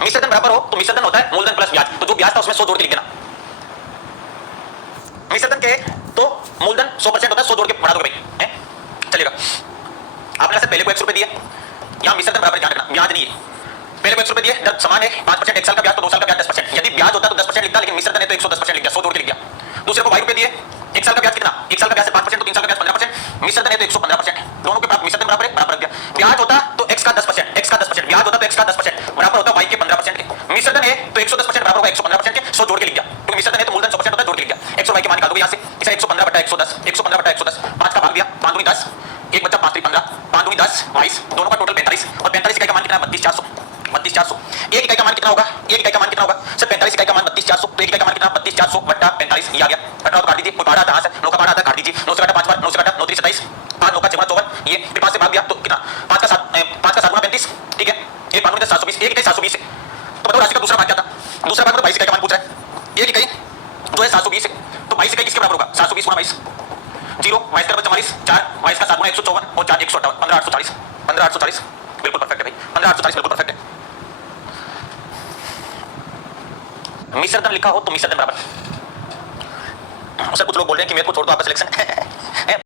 मिश्र धन बराबर हो तो मिश्र धन होता है मूलधन प्लस ब्याज, तो जो ब्याज था उसमें 100 जोड़ के लिख देना। मिश्र धन के तो मूलधन 100% होता है, 100 जोड़ के बढ़ा दोगे भाई, है चलेगा। आपने ऐसे पहले को 100 रुपए दिए, यहां मिश्र धन बराबर ध्यान रखना, ब्याज नहीं है। पहले को 100 रुपए दिए, जब समान है 5% 1 साल का ब्याज तो 2 साल का ब्याज 10%, यदि ब्याज होता तो 10% लिखता, लेकिन मिश्र धन है तो 110% लिख दिया, 100 जोड़ के लिख दिया। दूसरे को 22 रुपए दिए, 1 साल का ब्याज कितना, 1 साल का ब्याज 5% तो 3 साल का ब्याज 15%, मिश्र धन है तो 115%, दोनों के मिश्र धन बराबर है, बराबर रख दिया। ब्याज होता तो x का 10%, x का 10%, ब्याज होता तो x का 10% बराबर होता y के 15% के। मिश्र धन है तो 110% बराबर होगा 115% के, 100 जोड़ के लिख दिया, क्योंकि मिश्र धन है तो मूलधन 100% होता है, जोड़ के लिख दिया। x और y के मान निकाल दोगे यहां से, इसे 115/110, 115/110, 5 का भाग दिया, 5 दूनी 10, एक बच्चा 5 3 15, 5 दूनी 10 22, दोनों का टोटल 45, और 45 इकाई का मान कितना है 32400, 32400। एक इकाई का मान कितना होगा, एक इकाई का मान कितना होगा सर 45 इकाई का मान 32400, तो एक इकाई का मान कितना 32400 बटा 45, ये आ गया। घटाओ तो काट दीजिए, कोई बाड़ा आता है से 9 का बाड़ा आता है, काट दीजिए, 9 से घटा 5 बार, 9 से घटा 9 3 27, 5 9 का 6 54, ये फिर 5 से भाग दिया तो कितना 5 का 7 गुना 35, ठीक है, एक 5 गुना 720, एक इकाई 720 है। तो बताओ राशि का दूसरा भाग क्या था, दूसरा भाग तो 22 इकाई का मान पूछ रहा है, एक इकाई जो है 720 है, तो 22 इकाई किसके बराबर होगा 720 गुना 22, 0 22 का 44, 4 22 का 7 गुना 154 और 4 158, 15840, 15840 बिल्कुल परफेक्ट है भाई, 15840 बिल्कुल परफेक्ट है। मिश्र धन लिखा हो तो मिश्र धन बराबर, सर कुछ लोग बोल रहे हैं कि मेरे को छोड़ दो आपका सिलेक्शन